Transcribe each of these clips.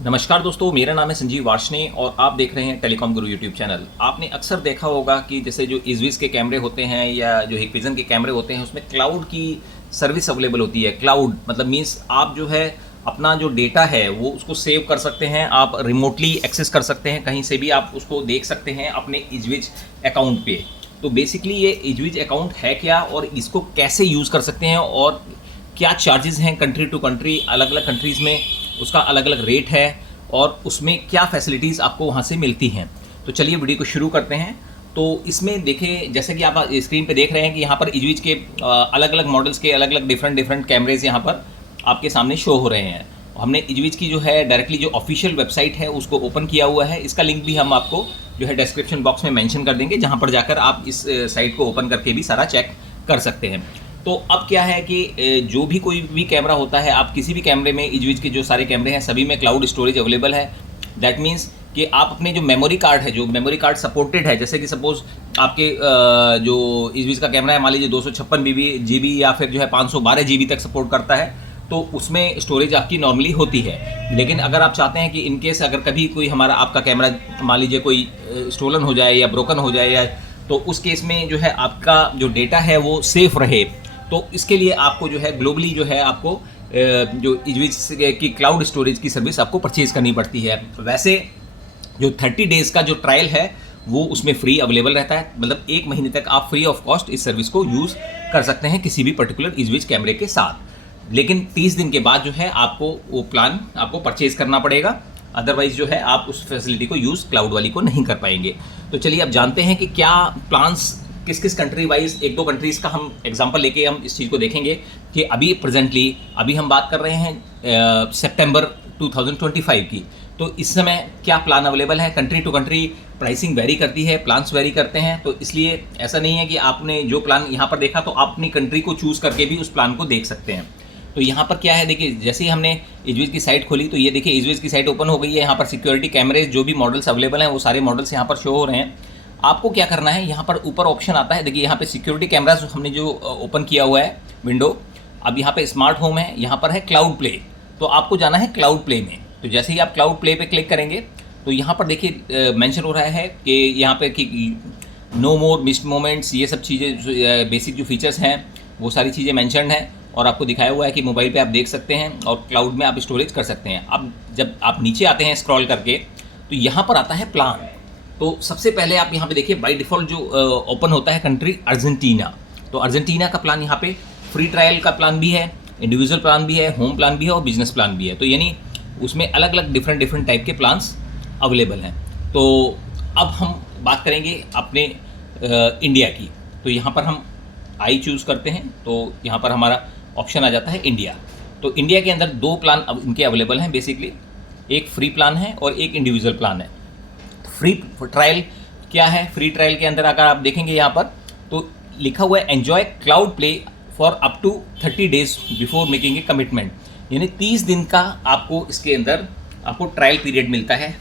नमस्कार दोस्तों, मेरा नाम है संजीव वार्ष्णे और आप देख रहे हैं टेलीकॉम गुरु यूट्यूब चैनल। आपने अक्सर देखा होगा कि जैसे जो इजविस के कैमरे होते हैं या जो हिकविजन के कैमरे होते हैं उसमें क्लाउड की सर्विस अवेलेबल होती है। क्लाउड मतलब मीन्स आप जो है अपना जो डेटा है वो उसको सेव कर सकते हैं, आप रिमोटली एक्सेस कर सकते हैं, कहीं से भी आप उसको देख सकते हैं अपने इजविज अकाउंट पे। तो बेसिकली ये इजविज अकाउंट है क्या और इसको कैसे यूज़ कर सकते हैं और क्या चार्जेस हैं कंट्री टू कंट्री, अलग अलग कंट्रीज़ में उसका अलग अलग रेट है और उसमें क्या फैसिलिटीज़ आपको वहाँ से मिलती हैं। तो चलिए वीडियो को शुरू करते हैं। तो इसमें देखें, जैसे कि आप स्क्रीन पे देख रहे हैं कि यहाँ पर इजविज के अलग अलग मॉडल्स के अलग अलग डिफरेंट कैमरेज यहाँ पर आपके सामने शो हो रहे हैं। हमने इजविज की जो है डायरेक्टली जो ऑफिशियल वेबसाइट है उसको ओपन किया हुआ है। इसका लिंक भी हम आपको जो है डिस्क्रिप्शन बॉक्स में मेंशन कर देंगे, जहाँ पर जाकर आप इस साइट को ओपन करके भी सारा चेक कर सकते हैं। तो अब क्या है कि जो भी कोई भी कैमरा होता है, आप किसी भी कैमरे में, इजविज के जो सारे कैमरे हैं सभी में क्लाउड स्टोरेज अवेलेबल है। दैट मीन्स कि आप अपने जो मेमोरी कार्ड है, जो मेमोरी कार्ड सपोर्टेड है, जैसे कि सपोज आपके जो इजविज का कैमरा है मान लीजिए 256 GB या फिर जो है 512 GB तक सपोर्ट करता है, तो उसमें स्टोरेज आपकी नॉर्मली होती है। लेकिन अगर आप चाहते हैं कि इनकेस अगर कभी कोई हमारा आपका कैमरा मान लीजिए कोई स्टोलन हो जाए या ब्रोकन हो जाए या, तो उस केस में जो है आपका जो डेटा है वो सेफ रहे, तो इसके लिए आपको जो है ग्लोबली जो है आपको जो इजविज की क्लाउड स्टोरेज की सर्विस आपको परचेज़ करनी पड़ती है। वैसे जो 30 डेज़ का जो ट्रायल है वो उसमें फ्री अवेलेबल रहता है, मतलब 1 महीने तक आप फ्री ऑफ कॉस्ट इस सर्विस को यूज़ कर सकते हैं किसी भी पर्टिकुलर इजविज कैमरे के साथ। लेकिन 30 दिन के बाद जो है आपको वो प्लान आपको परचेज़ करना पड़ेगा, अदरवाइज़ जो है आप उस फैसिलिटी को यूज़ क्लाउड वाली को नहीं कर पाएंगे। तो चलिए अब जानते हैं कि क्या प्लान्स किस किस कंट्री वाइज, एक दो कंट्रीज़ का हम एग्जांपल लेके हम इस चीज़ को देखेंगे कि अभी प्रेजेंटली अभी हम बात कर रहे हैं सितंबर 2025 की। तो इस समय क्या प्लान अवेलेबल है। Country to country pricing vary करती है, प्लान्स वेरी करते हैं, तो इसलिए ऐसा नहीं है कि आपने जो प्लान यहाँ पर देखा तो आप अपनी कंट्री को चूज़ करके भी उस प्लान को देख सकते हैं। तो यहाँ पर क्या है, देखिए जैसे ही हमने इजविज की साइट खोली तो ये देखिए इजविज की साइट ओपन हो गई है। यहाँ पर सिक्योरिटी कैमरेज जो भी मॉडल्स अवेलेबल हैं वो सारे मॉडल्स यहाँ पर शो हो रहे हैं। आपको क्या करना है, यहाँ पर ऊपर ऑप्शन आता है, देखिए यहाँ पे सिक्योरिटी कैमरास हमने जो ओपन किया हुआ है विंडो। अब यहाँ पे स्मार्ट होम है, यहाँ पर है क्लाउड प्ले, तो आपको जाना है क्लाउड प्ले में। तो जैसे ही आप क्लाउड प्ले पे क्लिक करेंगे तो यहाँ पर देखिए मेंशन हो रहा है कि यहाँ पे कि नो मोर मिस्ड मोमेंट्स, ये सब चीज़ें बेसिक जो फीचर्स हैं वो सारी चीज़ें मैंशन हैं और आपको दिखाया हुआ है कि मोबाइल पे आप देख सकते हैं और क्लाउड में आप स्टोरेज कर सकते हैं। अब जब आप नीचे आते हैं स्क्रॉल करके तो यहाँ पर आता है प्लान। तो सबसे पहले आप यहाँ पे देखिए बाय डिफ़ॉल्ट जो ओपन होता है कंट्री अर्जेंटीना, तो अर्जेंटीना का प्लान यहाँ पे फ्री ट्रायल का प्लान भी है, इंडिविजुअल प्लान भी है, होम प्लान भी है और बिजनेस प्लान भी है। तो यानी उसमें अलग अलग डिफरेंट टाइप के प्लान्स अवेलेबल हैं। तो अब हम बात करेंगे अपने इंडिया की। तो यहाँ पर हम आई चूज़ करते हैं तो यहाँ पर हमारा ऑप्शन आ जाता है इंडिया। तो इंडिया के अंदर 2 प्लान अब इनके अवेलेबल हैं बेसिकली, एक फ्री प्लान है और एक इंडिविजुअल प्लान है। फ्री ट्रायल क्या है, फ्री ट्रायल के अंदर अगर आप देखेंगे यहाँ पर तो लिखा हुआ है enjoy cloud play for up to 30 days before making a commitment, यानी 30 दिन का आपको इसके अंदर आपको ट्रायल पीरियड मिलता है।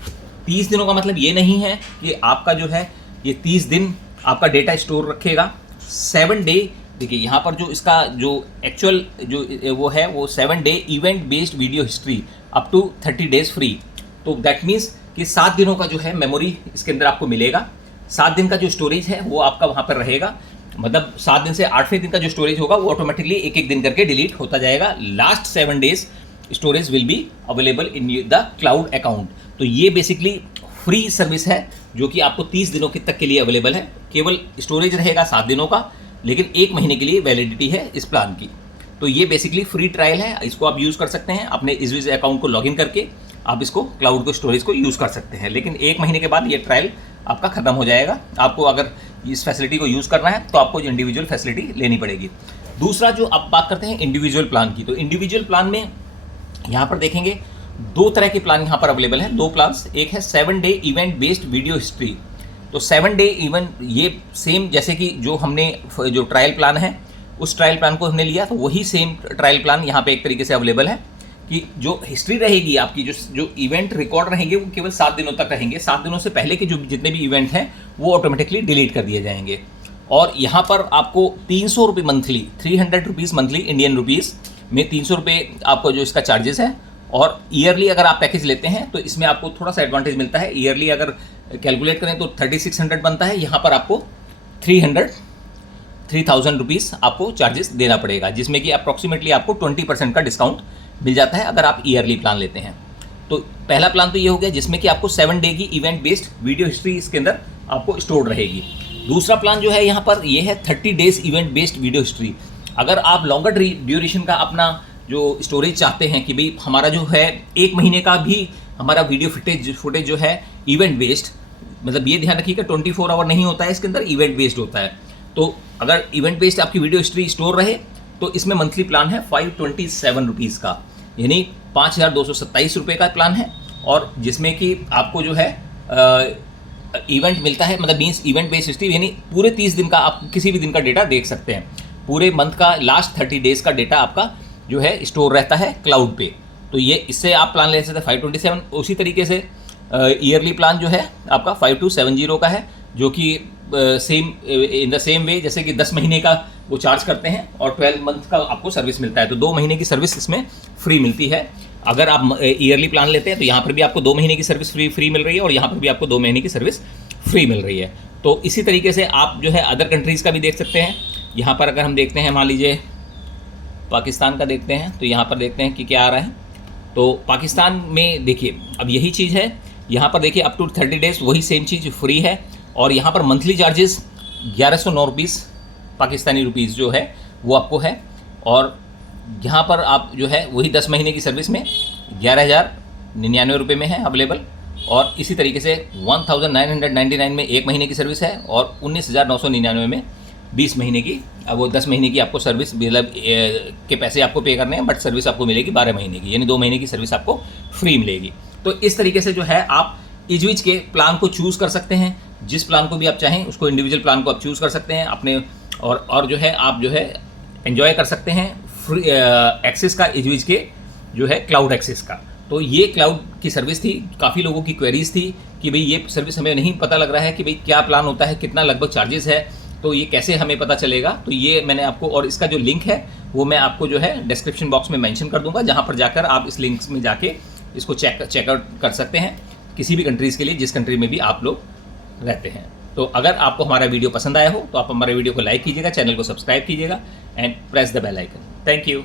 30 दिनों का मतलब ये नहीं है कि आपका जो है ये 30 दिन आपका डेटा स्टोर रखेगा। 7 डे, देखिए यहाँ पर जो इसका जो एक्चुअल जो वो है वो 7 day event based video history up to 30 days free. तो दैट मीन्स कि 7 दिनों का जो है मेमोरी इसके अंदर आपको मिलेगा। 7 दिन का जो स्टोरेज है वो आपका वहाँ पर रहेगा, मतलब 7 दिन से 8वें दिन का जो स्टोरेज होगा वो ऑटोमेटिकली एक एक दिन करके डिलीट होता जाएगा। Last 7 days storage will be available in the cloud account. तो ये बेसिकली फ्री सर्विस है जो कि आपको 30 दिनों तक के लिए अवेलेबल है। केवल स्टोरेज रहेगा 7 दिनों का, लेकिन 1 महीने के लिए वैलिडिटी है इस प्लान की। तो ये बेसिकली फ्री ट्रायल है, इसको आप यूज़ कर सकते हैं अपने इजविज अकाउंट को लॉगिन करके, आप इसको क्लाउड को स्टोरेज को यूज़ कर सकते हैं। लेकिन 1 महीने के बाद ये ट्रायल आपका ख़त्म हो जाएगा। आपको अगर इस फैसिलिटी को यूज़ करना है तो आपको इंडिविजुअल फैसिलिटी लेनी पड़ेगी। दूसरा जो अब बात करते हैं इंडिविजुअल प्लान की, तो इंडिविजुअल प्लान में यहाँ पर देखेंगे 2 तरह के प्लान यहाँ पर अवेलेबल हैं, 2 प्लान्स। एक है 7 day event based video history. तो 7 डे इवेंट ये सेम जैसे कि जो हमने जो ट्रायल प्लान है उस ट्रायल प्लान को हमने लिया, तो वही सेम ट्रायल प्लान यहाँ पे एक तरीके से अवेलेबल है कि जो हिस्ट्री रहेगी आपकी, जो इवेंट रिकॉर्ड रहेंगे वो केवल 7 दिनों तक रहेंगे। 7 दिनों से पहले के जो जितने भी इवेंट हैं वो ऑटोमेटिकली डिलीट कर दिए जाएंगे। और यहाँ पर आपको 300 रुपये monthly, 300 rupees monthly Indian rupees में 300 रुपये आपको जो इसका चार्जेस है और ईयरली अगर आप पैकेज लेते हैं तो इसमें आपको थोड़ा सा एडवांटेज मिलता है। ईयरली अगर कैलकुलेट करें तो 3600 बनता है, यहाँ पर आपको 3000 रुपीज़ आपको चार्जेस देना पड़ेगा, जिसमें कि अप्रॉक्सीमेटली आपको 20% का डिस्काउंट मिल जाता है अगर आप ईयरली प्लान लेते हैं। तो पहला प्लान तो ये हो गया जिसमें कि आपको 7 डे की इवेंट बेस्ड वीडियो हिस्ट्री इसके अंदर आपको स्टोर रहेगी। दूसरा प्लान जो है यहाँ पर ये है 30 days event based video history. अगर आप लॉन्गर ड्यूरेशन का अपना जो स्टोरेज चाहते हैं कि भाई हमारा जो है 1 महीने का भी हमारा वीडियो फुटेज जो है इवेंट बेस्ड, मतलब ये ध्यान रखिएगा 24 आवर नहीं होता है इसके अंदर, इवेंट बेस्ड होता है। तो अगर इवेंट बेस्ड आपकी वीडियो हिस्ट्री स्टोर रहे तो इसमें मंथली प्लान है 527 रुपीज़ का, यानी 5227 रुपये का प्लान है, और जिसमें कि आपको जो है इवेंट मिलता है, मतलब मीन्स इवेंट बेस्ड हिस्ट्री, यानी पूरे 30 दिन का आप किसी भी दिन का डेटा देख सकते हैं। पूरे मंथ का लास्ट 30 डेज का डेटा आपका जो है स्टोर रहता है क्लाउड पे। तो ये इससे आप प्लान ले सकते हैं 527। उसी तरीके से ईयरली प्लान जो है आपका 5270 का है, जो कि same in the same way जैसे कि 10 महीने का वो चार्ज करते हैं और 12 मंथ का आपको सर्विस मिलता है। तो 2 महीने की सर्विस इसमें फ्री मिलती है। अगर आप ईयरली प्लान लेते हैं तो यहाँ पर भी आपको 2 महीने की सर्विस फ्री मिल रही है और यहाँ पर भी आपको 2 महीने की सर्विस फ्री मिल रही है। तो इसी तरीके से आप जो है अदर कंट्रीज़ का भी देख सकते हैं। यहाँ पर अगर हम देखते हैं, मान लीजिए पाकिस्तान का देखते हैं, तो यहाँ पर देखते हैं कि क्या आ रहा है। तो पाकिस्तान में देखिए अब यही चीज़ है, यहाँ पर देखिए अप टू 30 डेज वही सेम चीज़ फ्री है, और यहाँ पर monthly charges 1109 rupees Pakistani rupees जो है वो आपको है, और यहाँ पर आप जो है वही 10 महीने की सर्विस में 11,099 रुपये में है अवेलेबल, और इसी तरीके से 1999 में 1 महीने की सर्विस है, और 19,999 में 20 महीने की। अब वो 10 महीने की आपको सर्विस मतलब के पैसे आपको पे करने हैं, बट सर्विस आपको मिलेगी 12 महीने की, यानी 2 महीने की सर्विस आपको फ्री मिलेगी। तो इस तरीके से जो है आप इजविच के प्लान को चूज़ कर सकते हैं। जिस प्लान को भी आप चाहें उसको, इंडिविजुअल प्लान को आप चूज़ कर सकते हैं अपने, और जो है आप जो है एंजॉय कर सकते हैं फ्री एक्सेस का, इजविच के जो है क्लाउड एक्सेस का। तो ये क्लाउड की सर्विस थी। काफ़ी लोगों की क्वेरीज थी कि भाई ये सर्विस हमें नहीं पता लग रहा है कि भाई क्या प्लान होता है, कितना लगभग चार्जेस है, तो ये कैसे हमें पता चलेगा। तो ये मैंने आपको, और इसका जो लिंक है वो मैं आपको जो है डिस्क्रिप्शन बॉक्स में मेंशन कर दूंगा, जहाँ पर जाकर आप इस लिंक्स में जाके इसको चेकआउट कर सकते हैं किसी भी कंट्रीज़ के लिए, जिस कंट्री में भी आप लोग रहते हैं। तो अगर आपको हमारा वीडियो पसंद आया हो तो आप हमारे वीडियो को लाइक कीजिएगा, चैनल को सब्सक्राइब कीजिएगा and press the bell icon. Thank you.